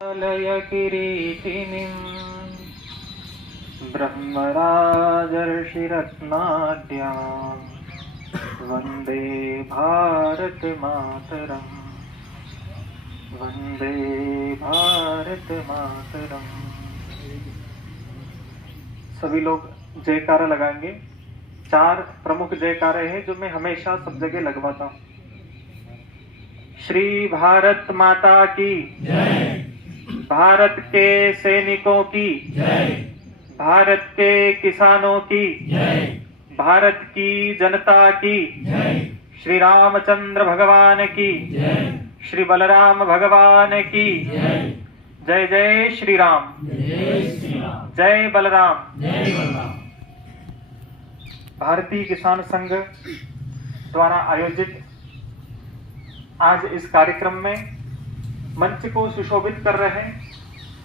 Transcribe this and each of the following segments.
लय किरीटिनीं ब्रह्मराजर्षिरत्नाढ्यां वन्दे भारत मातरम्, वन्दे भारत मातरम्। सभी लोग जयकारा लगाएंगे। 4 प्रमुख जयकारे हैं जो मैं हमेशा सब जगह लगवाता हूँ। श्री भारत माता की जय, भारत के सैनिकों की जय, भारत के किसानों की जय, भारत की जनता की जय, श्री रामचंद्र भगवान की जय, श्री बलराम भगवान की जय। जय जय श्री राम, जय बलराम, जय बलराम। भारतीय किसान संघ द्वारा आयोजित आज इस कार्यक्रम में मंच को सुशोभित कर रहे हैं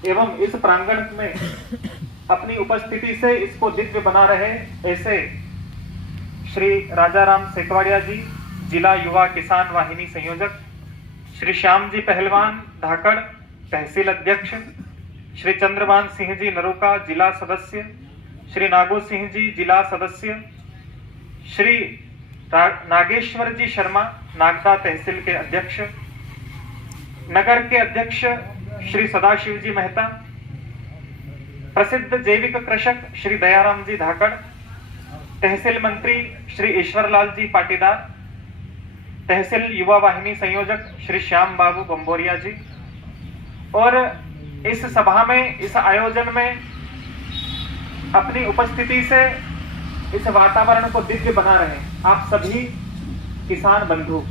एवं इस प्रांगण में अपनी उपस्थिति से इसको दिव्य बना रहे ऐसे श्री राजाराम सेकवाड़िया जी, जिला युवा किसान वाहिनी संयोजक, श्री श्याम जी पहलवान धाकड़ तहसील अध्यक्ष, श्री चंद्रभान सिंह जी नरोका जिला सदस्य, श्री नागो सिंह जी जिला सदस्य, श्री नागेश्वर जी शर्मा नागदा तहसील के अध्यक्ष, नगर के अध्यक्ष श्री सदाशिव जी मेहता, प्रसिद्ध जैविक कृषक श्री दयाराम जी धाकड़, तहसील मंत्री श्री ईश्वरलाल जी पाटीदार, तहसील युवा वाहिनी संयोजक श्री श्याम बाबू बंबोरिया जी, और इस सभा में, इस आयोजन में अपनी उपस्थिति से इस वातावरण को दिव्य बना रहे आप सभी किसान बंधु,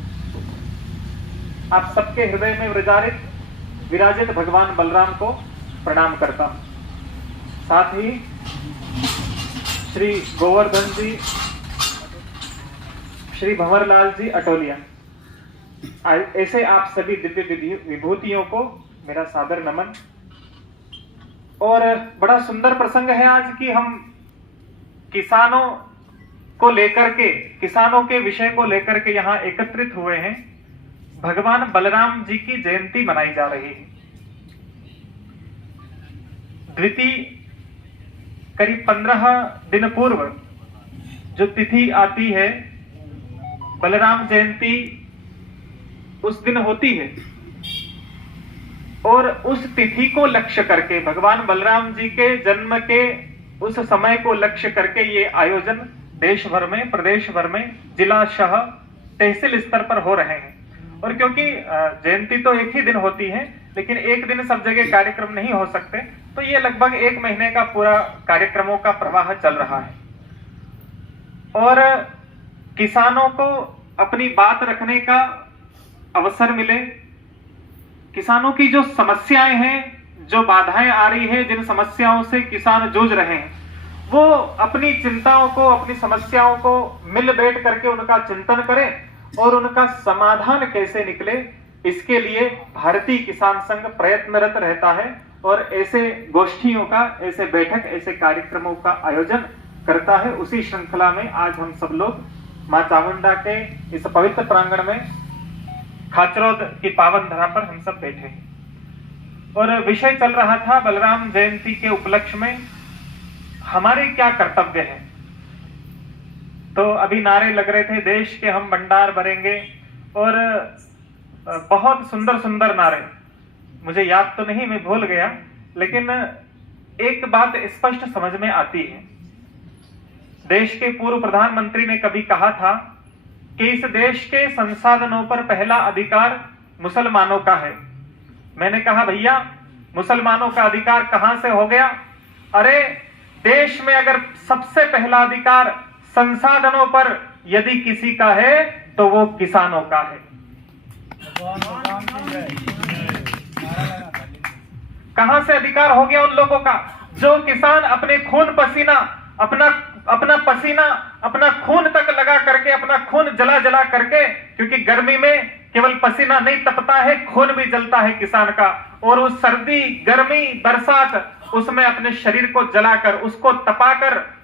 आप सबके हृदय में विराजित भगवान बलराम को प्रणाम करता हूं। साथ ही श्री गोवर्धन जी, श्री भंवरलाल जी अटोलिया, ऐसे आप सभी दिव्य विभूतियों को मेरा सादर नमन। और बड़ा सुंदर प्रसंग है आज कि हम किसानों को लेकर के, किसानों के विषय को लेकर के यहाँ एकत्रित हुए हैं। भगवान बलराम जी की जयंती मनाई जा रही है। द्वितीय करीब 15 दिन पूर्व जो तिथि आती है, बलराम जयंती उस दिन होती है और उस तिथि को लक्ष्य करके, भगवान बलराम जी के जन्म के उस समय को लक्ष्य करके ये आयोजन देश भर में, प्रदेश भर में, जिला शह तहसील स्तर पर हो रहे हैं। और क्योंकि जयंती तो एक ही दिन होती है, लेकिन एक दिन सब जगह कार्यक्रम नहीं हो सकते, तो ये लगभग 1 महीने का पूरा कार्यक्रमों का प्रवाह चल रहा है। और किसानों को अपनी बात रखने का अवसर मिले, किसानों की जो समस्याएं हैं, जो बाधाएं आ रही है, जिन समस्याओं से किसान जूझ रहे हैं, वो अपनी चिंताओं को, अपनी समस्याओं को मिल बैठ करके उनका चिंतन करें और उनका समाधान कैसे निकले, इसके लिए भारतीय किसान संघ प्रयत्नरत रहता है और ऐसे गोष्ठियों का, ऐसे बैठक, ऐसे कार्यक्रमों का आयोजन करता है। उसी श्रृंखला में आज हम सब लोग मां चामुंडा के इस पवित्र प्रांगण में खाचरौद की पावन धरा पर हम सब बैठे हैं और विषय चल रहा था बलराम जयंती के उपलक्ष्य में हमारे क्या कर्तव्य हैं। तो अभी नारे लग रहे थे, देश के हम भंडार भरेंगे, और बहुत सुंदर सुंदर नारे, मुझे याद तो नहीं, मैं भूल गया, लेकिन एक बात स्पष्ट समझ में आती है। देश के पूर्व प्रधानमंत्री ने कभी कहा था कि इस देश के संसाधनों पर पहला अधिकार मुसलमानों का है। मैंने कहा, भैया मुसलमानों का अधिकार कहां से हो गया? अरे देश में अगर सबसे पहला अधिकार संसाधनों पर यदि किसी का है तो वो किसानों का है। कहां से अधिकार हो गया उन लोगों का जो किसान अपने खून पसीना, अपना पसीना, अपना खून तक लगा करके, अपना खून जला जला करके, क्योंकि गर्मी में केवल पसीना नहीं तपता है, खून भी जलता है किसान का, और उस सर्दी, गर्मी, बरसात, उसमें अपने शरीर को जलाकर, उसको तपाकर,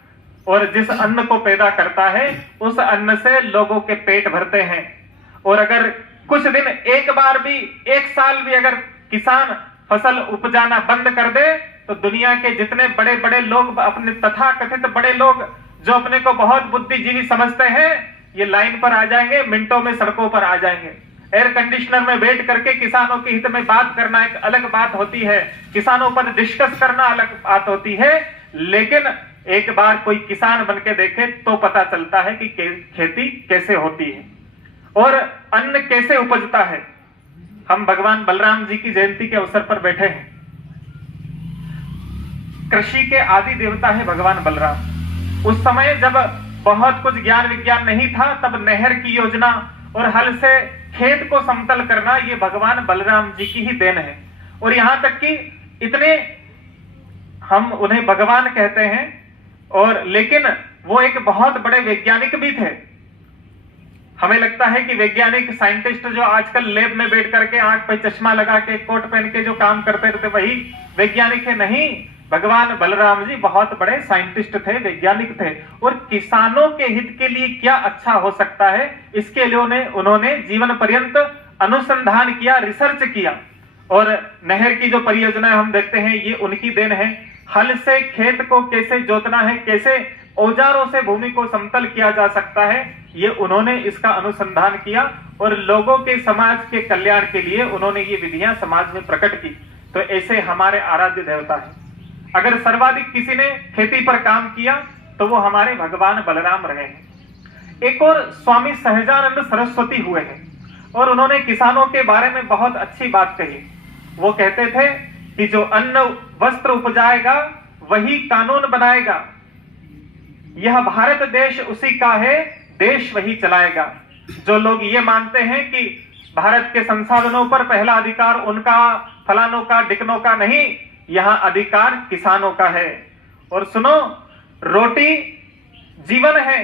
और जिस अन्न को पैदा करता है उस अन्न से लोगों के पेट भरते हैं। और अगर कुछ दिन, एक बार भी, एक साल भी अगर किसान फसल उपजाना बंद कर दे तो दुनिया के जितने बड़े बड़े लोग, अपने तथाकथित बड़े लोग जो अपने को बहुत बुद्धिजीवी समझते हैं, ये लाइन पर आ जाएंगे, मिनटों में सड़कों पर आ जाएंगे। एयर कंडीशनर में बैठ करके किसानों के हित में बात करना एक अलग बात होती है, किसानों पर डिस्कस करना अलग बात होती है, लेकिन एक बार कोई किसान बन के देखे तो पता चलता है कि खेती कैसे होती है और अन्न कैसे उपजता है। हम भगवान बलराम जी की जयंती के अवसर पर बैठे हैं। कृषि के आदि देवता है भगवान बलराम। उस समय जब बहुत कुछ ज्ञान विज्ञान नहीं था, तब नहर की योजना और हल से खेत को समतल करना ये भगवान बलराम जी की ही देन है। और यहां तक कि इतने हम उन्हें भगवान कहते हैं, और लेकिन वो एक बहुत बड़े वैज्ञानिक भी थे। हमें लगता है कि वैज्ञानिक साइंटिस्ट जो आजकल लैब में बैठ करके आंख पे चश्मा लगा के कोट पहन के जो काम करते रहते वही वैज्ञानिक है, नहीं। भगवान बलराम जी बहुत बड़े साइंटिस्ट थे, वैज्ञानिक थे, और किसानों के हित के लिए क्या अच्छा हो सकता है इसके लिए उन्होंने जीवन पर्यंत अनुसंधान किया, रिसर्च किया। और नहर की जो परियोजना हम देखते हैं ये उनकी देन है। हल से खेत को कैसे जोतना है, कैसे औजारों से भूमि को समतल किया जा सकता है, ये उन्होंने इसका अनुसंधान किया और लोगों के समाज के कल्याण के लिए उन्होंने ये विधियां समाज में प्रकट की। तो ऐसे हमारे आराध्य देवता है। अगर सर्वाधिक किसी ने खेती पर काम किया तो वो हमारे भगवान बलराम रहे हैं। एक और स्वामी सहजानंद सरस्वती हुए हैं और उन्होंने किसानों के बारे में बहुत अच्छी बात कही। वो कहते थे कि जो अन्न वस्त्र उपजाएगा वही कानून बनाएगा, यह भारत देश उसी का है, देश वही चलाएगा। जो लोग ये मानते हैं कि भारत के संसाधनों पर पहला अधिकार उनका, फलानों का, डिकनों का नहीं, यहां अधिकार किसानों का है। और सुनो, रोटी जीवन है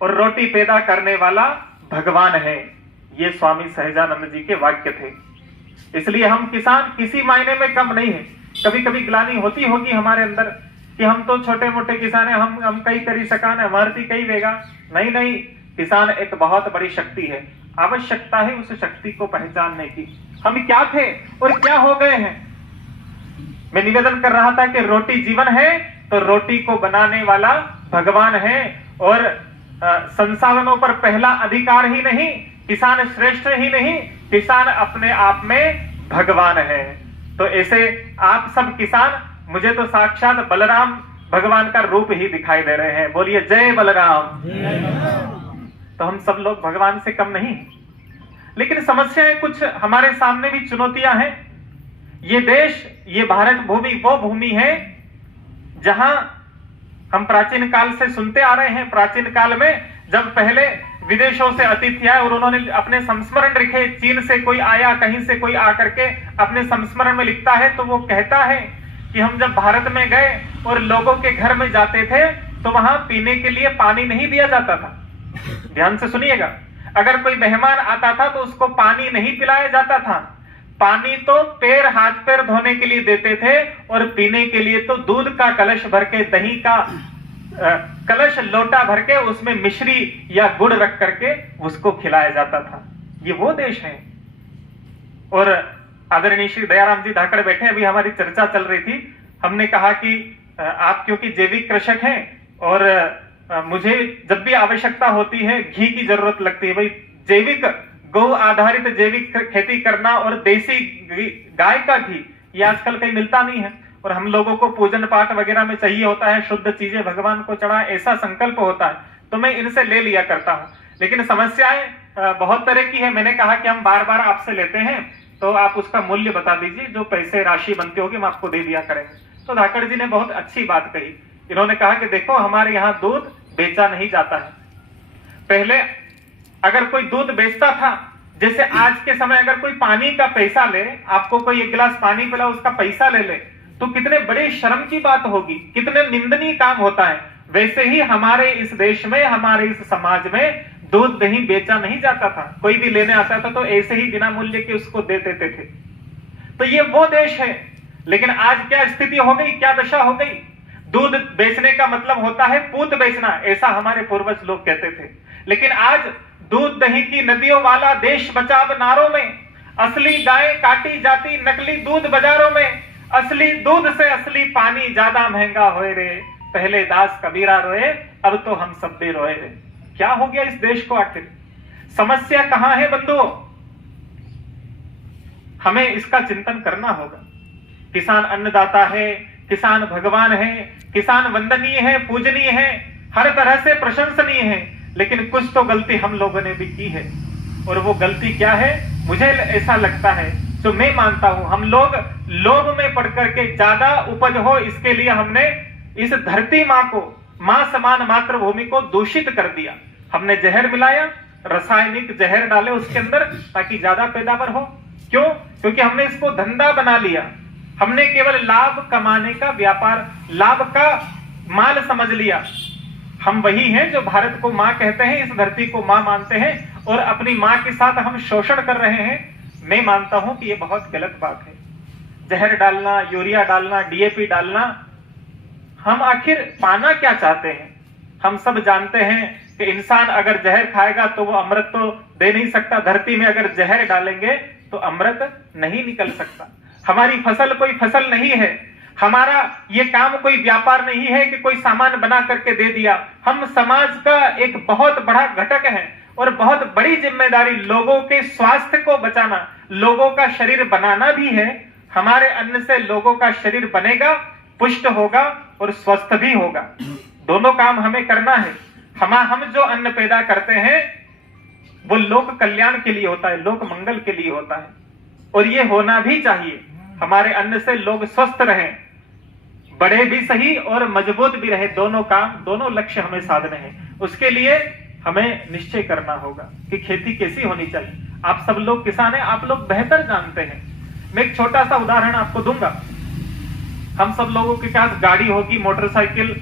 और रोटी पैदा करने वाला भगवान है। ये स्वामी सहजानंद जी के वाक्य थे। इसलिए हम किसान किसी मायने में कम नहीं है। कभी कभी ग्लानि होती होगी हमारे अंदर कि हम तो छोटे मोटे किसान हैं, हम कई करी सकान है, हमारी कई वेगा। नहीं नहीं, किसान एक बहुत बड़ी शक्ति है। आवश्यकता है उस शक्ति को पहचानने की। हम क्या थे और क्या हो गए हैं। मैं निवेदन कर रहा था कि रोटी जीवन है तो रोटी को बनाने वाला भगवान है। और संसाधनों पर पहला अधिकार ही नहीं, किसान श्रेष्ठ ही नहीं, किसान अपने आप में भगवान है। तो ऐसे आप सब किसान मुझे तो साक्षात बलराम भगवान का रूप ही दिखाई दे रहे हैं। बोलिए जय बलराम। तो हम सब लोग भगवान से कम नहीं। लेकिन समस्याएं कुछ हमारे सामने भी चुनौतियां हैं। ये देश, ये भारत भूमि वो भूमि है जहां हम प्राचीन काल से सुनते आ रहे हैं। प्राचीन काल में जब पहले विदेशों से अतिथि आए और उन्होंने अपने संस्मरण लिखे, चीन से कोई आया, कहीं से कोई आकर के अपने संस्मरण में लिखता है, तो वो कहता है कि हम जब भारत में गए और लोगों के घर में जाते थे तो वहां पीने के लिए पानी नहीं दिया जाता था। ध्यान से सुनिएगा, अगर कोई मेहमान आता था तो उसको पानी नहीं पिलाया जाता था। पानी तो पैर हाथ पैर धोने के लिए देते थे और पीने के लिए तो दूध का कलश भर के, दही का कलश लोटा भर के उसमें मिश्री या गुड़ रख करके उसको खिलाया जाता था। ये वो देश है। और आदरणीय श्री दयाराम जी धाकड़ बैठे, अभी हमारी चर्चा चल रही थी। हमने कहा कि आप क्योंकि जैविक कृषक हैं और मुझे जब भी आवश्यकता होती है घी की जरूरत लगती है, भाई जैविक गौ आधारित जैविक खेती करना और देसी गाय का घी ये आजकल कहीं मिलता नहीं है। और हम लोगों को पूजन पाठ वगैरह में चाहिए होता है, शुद्ध चीजें भगवान को चढ़ाएं, ऐसा संकल्प होता है, तो मैं इनसे ले लिया करता हूं। लेकिन समस्याएं बहुत तरह की है। मैंने कहा कि हम बार बार आपसे लेते हैं तो आप उसका मूल्य बता दीजिए, जो पैसे राशि बनती होगी हम आपको दे दिया करेंगे। तो धाकड़ जी ने बहुत अच्छी बात कही। इन्होंने कहा कि देखो, हमारे यहाँ दूध बेचा नहीं जाता है। पहले अगर कोई दूध बेचता था, जैसे आज के समय अगर कोई पानी का पैसा ले, आपको कोई एक गिलास पानी पिला उसका पैसा ले ले, तो कितने बड़े शर्म की बात होगी, कितने निंदनीय काम होता है। वैसे ही हमारे इस देश में, हमारे इस समाज में दूध दही बेचा नहीं जाता था। कोई भी लेने आता था तो ऐसे ही बिना मूल्य के उसको दे देते थे। तो ये वो देश है। लेकिन आज क्या स्थिति हो गई, क्या दशा हो गई। दूध बेचने का मतलब होता है पूत बेचना, ऐसा हमारे पूर्वज लोग कहते थे। लेकिन आज दूध दही की नदियों वाला देश बचाव नारों में असली गाय काटी जाती नकली दूध बाजारों में, असली दूध से असली पानी ज्यादा महंगा होए रे, पहले दास कबीरा रोए अब तो हम सब भी रोए रे। क्या हो गया इस देश को आखिर? समस्या कहां है बंधुओं? हमें इसका चिंतन करना होगा। किसान अन्नदाता है, किसान भगवान है, किसान वंदनीय है, पूजनीय है, हर तरह से प्रशंसनीय है, लेकिन कुछ तो गलती हम लोगों ने भी की है। और वो गलती क्या है? मुझे ऐसा लगता है, जो मैं मानता हूं, हम लोग लोभ में पड़ करके ज्यादा उपज हो इसके लिए हमने इस धरती मां को, मां समान मातृभूमि को दूषित कर दिया। हमने जहर मिलाया, रासायनिक जहर डाले उसके अंदर ताकि ज्यादा पैदावार हो। क्यों? क्योंकि हमने इसको धंधा बना लिया। हमने केवल लाभ कमाने का व्यापार, लाभ का माल समझ लिया। हम वही हैं जो भारत को मां कहते हैं, इस धरती को मां मानते हैं, और अपनी मां के साथ हम शोषण कर रहे हैं। मैं मानता हूं कि यह बहुत गलत बात है। जहर डालना, यूरिया डालना, डीएपी डालना, हम आखिर पाना क्या चाहते हैं? हम सब जानते हैं कि इंसान अगर जहर खाएगा तो वो अमृत तो दे नहीं सकता। धरती में अगर जहर डालेंगे तो अमृत नहीं निकल सकता। हमारी फसल कोई फसल नहीं है, हमारा ये काम कोई व्यापार नहीं है कि कोई सामान बना करके दे दिया। हम समाज का एक बहुत बड़ा घटक है और बहुत बड़ी जिम्मेदारी लोगों के स्वास्थ्य को बचाना, लोगों का शरीर बनाना भी है। हमारे अन्न से लोगों का शरीर बनेगा, पुष्ट होगा और स्वस्थ भी होगा। दोनों काम हमें करना है। हम जो अन्न पैदा करते हैं वो लोक कल्याण के लिए होता है, लोक मंगल के लिए होता है, और ये होना भी चाहिए। हमारे अन्न से लोग स्वस्थ रहें, बड़े भी सही और मजबूत भी रहे। दोनों काम, दोनों लक्ष्य हमें साधने हैं। उसके लिए हमें निश्चय करना होगा कि खेती कैसी होनी चाहिए। आप सब लोग किसान हैं, आप लोग बेहतर जानते हैं। मैं एक छोटा सा उदाहरण आपको दूंगा। हम सब लोगों के पास गाड़ी होगी, मोटरसाइकिल,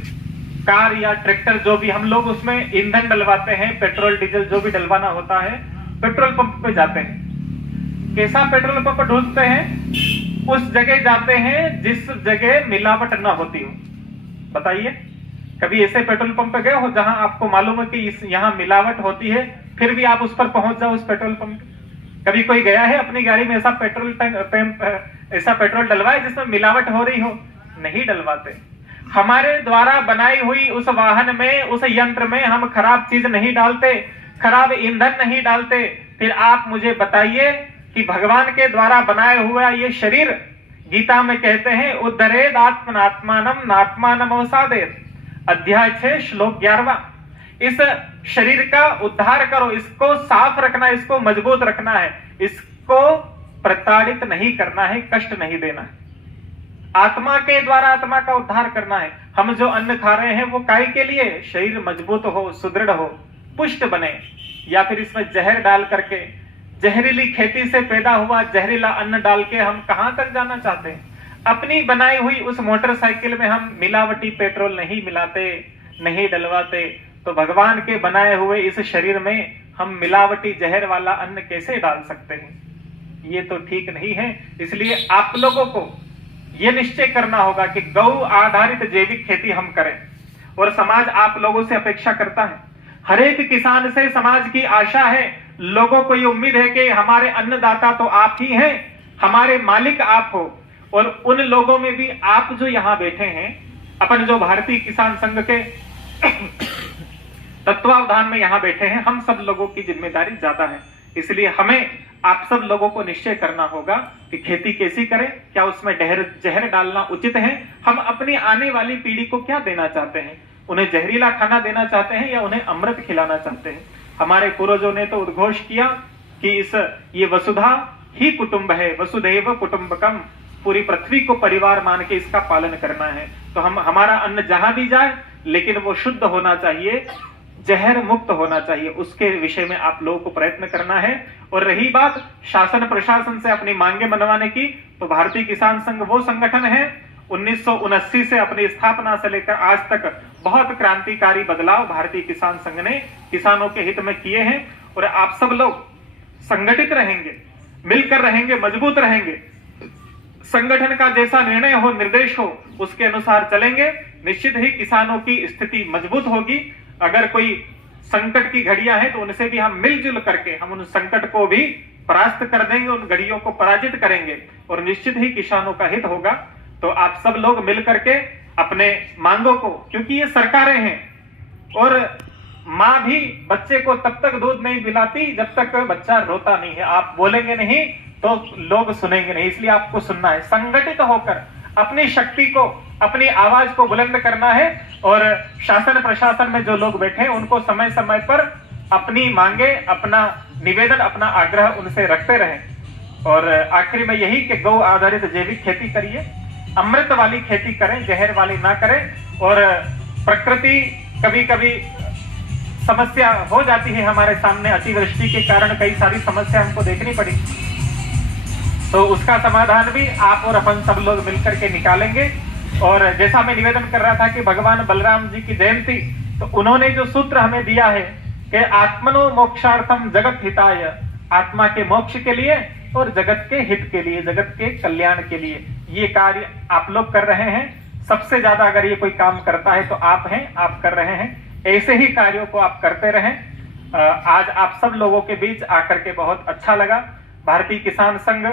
कार या ट्रैक्टर, जो भी, हम लोग उसमें ईंधन डलवाते हैं, पेट्रोल डीजल जो भी डलवाना होता है। पेट्रोल पंप पे जाते हैं, कैसा पेट्रोल पंप ढूंढते हैं? उस जगह जाते हैं जिस जगह मिलावट ना होती हो। बताइए, कभी ऐसे पेट्रोल पंप पे गए हो जहां आपको मालूम है कि यहाँ मिलावट होती है, फिर भी आप उस पर पहुंच जाओ, उस पेट्रोल पंप? कभी कोई गया है अपनी गाड़ी में ऐसा पेट्रोल डलवाए जिसमें मिलावट हो रही हो? नहीं डलवाते। हमारे द्वारा बनाई हुई उस वाहन में, उस यंत्र में हम खराब चीज नहीं डालते, खराब ईंधन नहीं डालते। फिर आप मुझे बताइए कि भगवान के द्वारा बनाया हुआ ये शरीर, गीता में कहते हैं, उद्धरेद आत्मनात्मानम नात्मानम अवसादेत, अध्याय 6 श्लोक 11। इस शरीर का उद्धार करो, इसको साफ रखना, इसको मजबूत रखना है, इसको प्रताड़ित नहीं करना है, कष्ट नहीं देना है। आत्मा के द्वारा आत्मा का उद्धार करना है। हम जो अन्न खा रहे हैं वो काय के लिए? शरीर मजबूत हो, सुदृढ़ हो, पुष्ट बने। या फिर इसमें जहर डाल करके, जहरीली खेती से पैदा हुआ जहरीला अन्न डाल के हम कहां तक जाना चाहते हैं? अपनी बनाई हुई उस मोटरसाइकिल में हम मिलावटी पेट्रोल नहीं मिलाते, नहीं डलवाते, तो भगवान के बनाए हुए इस शरीर में हम मिलावटी जहर वाला अन्न कैसे डाल सकते हैं? ये तो ठीक नहीं है। इसलिए आप लोगों को यह निश्चय करना होगा कि गौ आधारित जैविक खेती हम करें, और समाज आप लोगों से अपेक्षा करता है। हर एक किसान से समाज की आशा है, लोगों को ये उम्मीद है कि हमारे अन्नदाता तो आप ही हैं, हमारे मालिक आप हो। और उन लोगों में भी आप जो यहां बैठे हैं, अपन जो भारतीय किसान संघ के तत्वावधान में यहां बैठे हैं, हम सब लोगों की जिम्मेदारी ज्यादा है। इसलिए हमें आप सब लोगों को निश्चय करना होगा कि खेती कैसी करें, क्या उसमें जहर डालना उचित है? हम अपनी आने वाली पीढ़ी को क्या देना चाहते हैं? उन्हें जहरीला खाना देना चाहते हैं या उन्हें अमृत खिलाना चाहते हैं? हमारे पूर्वजों ने तो उद्घोष किया कि ये वसुधा ही कुटुंब है, वसुधैव कुटुंबकम, पूरी पृथ्वी को परिवार मान के इसका पालन करना है। तो हमारा अन्न जहां भी जाए, लेकिन वो शुद्ध होना चाहिए, जहर मुक्त होना चाहिए। उसके विषय में आप लोगों को प्रयत्न करना है। और रही बात शासन प्रशासन से अपनी मांगे मनवाने की, तो भारतीय किसान संघ वो संगठन है, 1979 से अपनी स्थापना से लेकर आज तक बहुत क्रांतिकारी बदलाव भारतीय किसान संघ ने किसानों के हित में किए हैं। और आप सब लोग संगठित रहेंगे, मिलकर रहेंगे, मजबूत रहेंगे, संगठन का जैसा निर्णय हो, निर्देश हो, उसके अनुसार चलेंगे, निश्चित ही किसानों की स्थिति मजबूत होगी। अगर कोई संकट की घड़ियां हैं तो उनसे भी हम मिलजुल करके हम उन संकट को भी परास्त कर देंगे, उन गड़ियों को पराजित करेंगे और निश्चित ही किसानों का हित होगा। तो आप सब लोग मिल करके अपने मांगों को, क्योंकि ये सरकारें हैं और माँ भी बच्चे को तब तक दूध नहीं पिलाती जब तक बच्चा रोता नहीं है। आप बोलेंगे नहीं तो लोग सुनेंगे नहीं, इसलिए आपको सुनना है, संगठित होकर अपनी शक्ति को, अपनी आवाज को बुलंद करना है और शासन प्रशासन में जो लोग बैठे हैं उनको समय समय पर अपनी मांगे, अपना निवेदन, अपना आग्रह उनसे रखते रहें। और आखिर में यही कि गौ आधारित जैविक खेती करिए, अमृत वाली खेती करें, जहर वाली ना करें। और प्रकृति कभी कभी समस्या हो जाती है हमारे सामने, अतिवृष्टि के कारण कई सारी समस्या हमको देखनी पड़ी, तो उसका समाधान भी आप और अपन सब लोग मिलकर के निकालेंगे। और जैसा मैं निवेदन कर रहा था कि भगवान बलराम जी की जयंती, तो उन्होंने जो सूत्र हमें दिया है कि आत्मनो मोक्षार्थम जगत हिताय, आत्मा के मोक्ष के लिए और जगत के हित के लिए, जगत के कल्याण के लिए ये कार्य आप लोग कर रहे हैं। सबसे ज्यादा अगर ये कोई काम करता है तो आप हैं, आप कर रहे हैं। ऐसे ही कार्यों को आप करते रहें। आज आप सब लोगों के बीच आकर के बहुत अच्छा लगा। भारतीय किसान संघ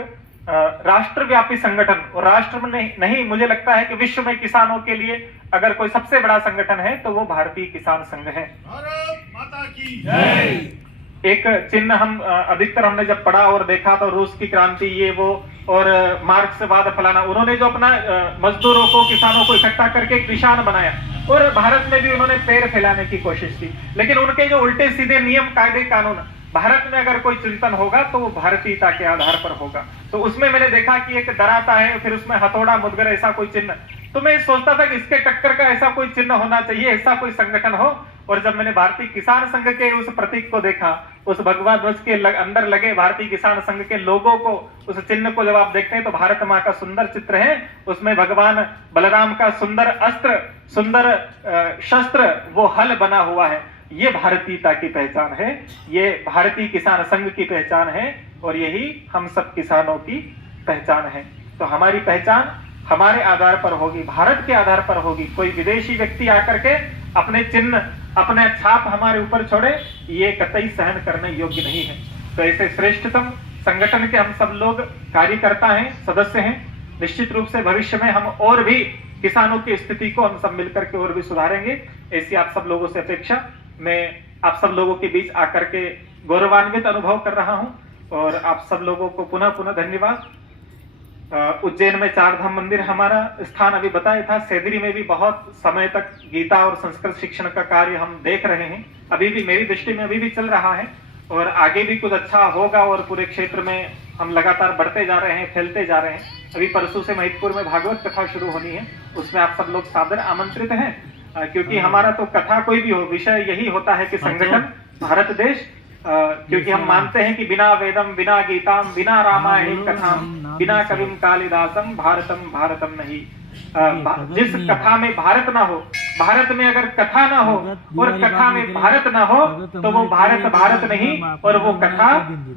राष्ट्रव्यापी संगठन, और राष्ट्र में नहीं, मुझे लगता है कि विश्व में किसानों के लिए अगर कोई सबसे बड़ा संगठन है तो वो भारतीय किसान संघ है। भारत माता की जय। एक चिन्ह हम अधिकतर हमने जब पढ़ा और देखा तो रूस की क्रांति ये वो और मार्क्सवाद फलाना, उन्होंने जो अपना मजदूरों को, किसानों को इकट्ठा करके एक निशान बनाया और भारत में भी उन्होंने पैर फैलाने की कोशिश की। लेकिन उनके जो उल्टे सीधे नियम, कायदे, कानून, भारत में अगर कोई चिंतन होगा तो वो भारतीयता के आधार पर होगा। तो उसमें मैंने देखा कि एक दराता है, फिर उसमें हथौड़ा, मुदगर, ऐसा कोई चिन्ह। तो मैं सोचता था कि इसके टक्कर का ऐसा कोई चिन्ह होना चाहिए, ऐसा कोई संगठन हो। और जब मैंने भारतीय किसान संघ के उस प्रतीक को देखा, उस भगवा ध्वज के अंदर लगे भारतीय किसान संघ के लोगों को, उस चिन्ह को जब आप देखते हैं तो भारत माँ का सुंदर चित्र है, उसमें भगवान बलराम का सुंदर अस्त्र, सुंदर शस्त्र, वो हल बना हुआ है। ये भारतीयता की पहचान है, ये भारतीय किसान संघ की पहचान है और यही हम सब किसानों की पहचान है। तो हमारी पहचान हमारे आधार पर होगी, भारत के आधार पर होगी। कोई विदेशी व्यक्ति आकर के अपने चिन्ह, अपने छाप हमारे ऊपर छोड़े, ये कतई सहन करने योग्य नहीं है। तो ऐसे श्रेष्ठतम संगठन के हम सब लोग कार्यकर्ता हैं, सदस्य हैं। निश्चित रूप से भविष्य में हम और भी किसानों की स्थिति को हम सब मिलकर के और भी सुधारेंगे, ऐसी आप सब लोगों से अपेक्षा। मैं आप सब लोगों के बीच आकर के गौरवान्वित अनुभव कर रहा हूं और आप सब लोगों को पुनः पुनः धन्यवाद। उज्जैन में 4 धाम मंदिर हमारा स्थान अभी बताया था, सेदरी में भी बहुत समय तक गीता और संस्कृत शिक्षण का कार्य हम देख रहे हैं, अभी भी मेरी दृष्टि में अभी भी चल रहा है और आगे भी कुछ अच्छा होगा। और पूरे क्षेत्र में हम लगातार बढ़ते जा रहे हैं, फैलते जा रहे हैं। अभी परसों से महिदपुर में भागवत कथा शुरू होनी है, उसमें आप सब लोग सादर आमंत्रित हैं, क्योंकि हमारा तो कथा कोई भी हो, विषय यही होता है कि संगठन, भारत देश, क्योंकि हम मानते हैं कि बिना वेदम, बिना गीताम, बिना रामायणी कथाम, बिना कविम कालिदासम भारतम भारतम नहीं। जिस कथा में भारत ना हो, भारत में अगर कथा ना हो और कथा में भारत ना हो तो वो भारत भारत नहीं और वो कथा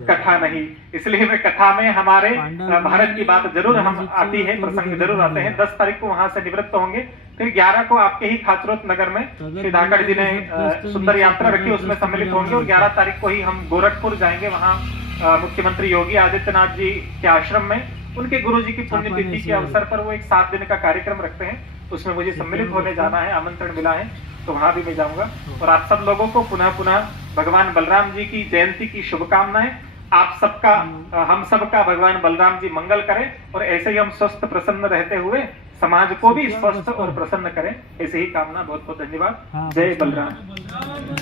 कथा नहीं। इसलिए मैं कथा में हमारे भारत की बात जरूर हम आती है, प्रसंग जरूर आते हैं। 10 तारीख को वहां से निवृत्त होंगे, फिर 11 को आपके ही खाचरोत नगर में श्री धाकड़ जी ने सुंदर यात्रा रखी, उसमें सम्मिलित होंगे। और 11 तारीख को ही हम गोरखपुर जाएंगे, वहां मुख्यमंत्री योगी आदित्यनाथ जी के आश्रम में उनके गुरु जी की पुण्यतिथि के अवसर पर वो एक 7 दिन का कार्यक्रम रखते हैं, उसमें मुझे सम्मिलित होने जाना है, आमंत्रण मिला है, तो वहां भी मैं जाऊंगा। और आप सब लोगों को पुनः पुनः भगवान बलराम जी की जयंती की शुभकामनाएं। आप सबका, हम सबका भगवान बलराम जी मंगल करें और ऐसे ही हम स्वस्थ प्रसन्न रहते हुए समाज को भी स्वस्थ और प्रसन्न करें, ऐसे ही कामना। बहुत बहुत धन्यवाद। जय बलराम।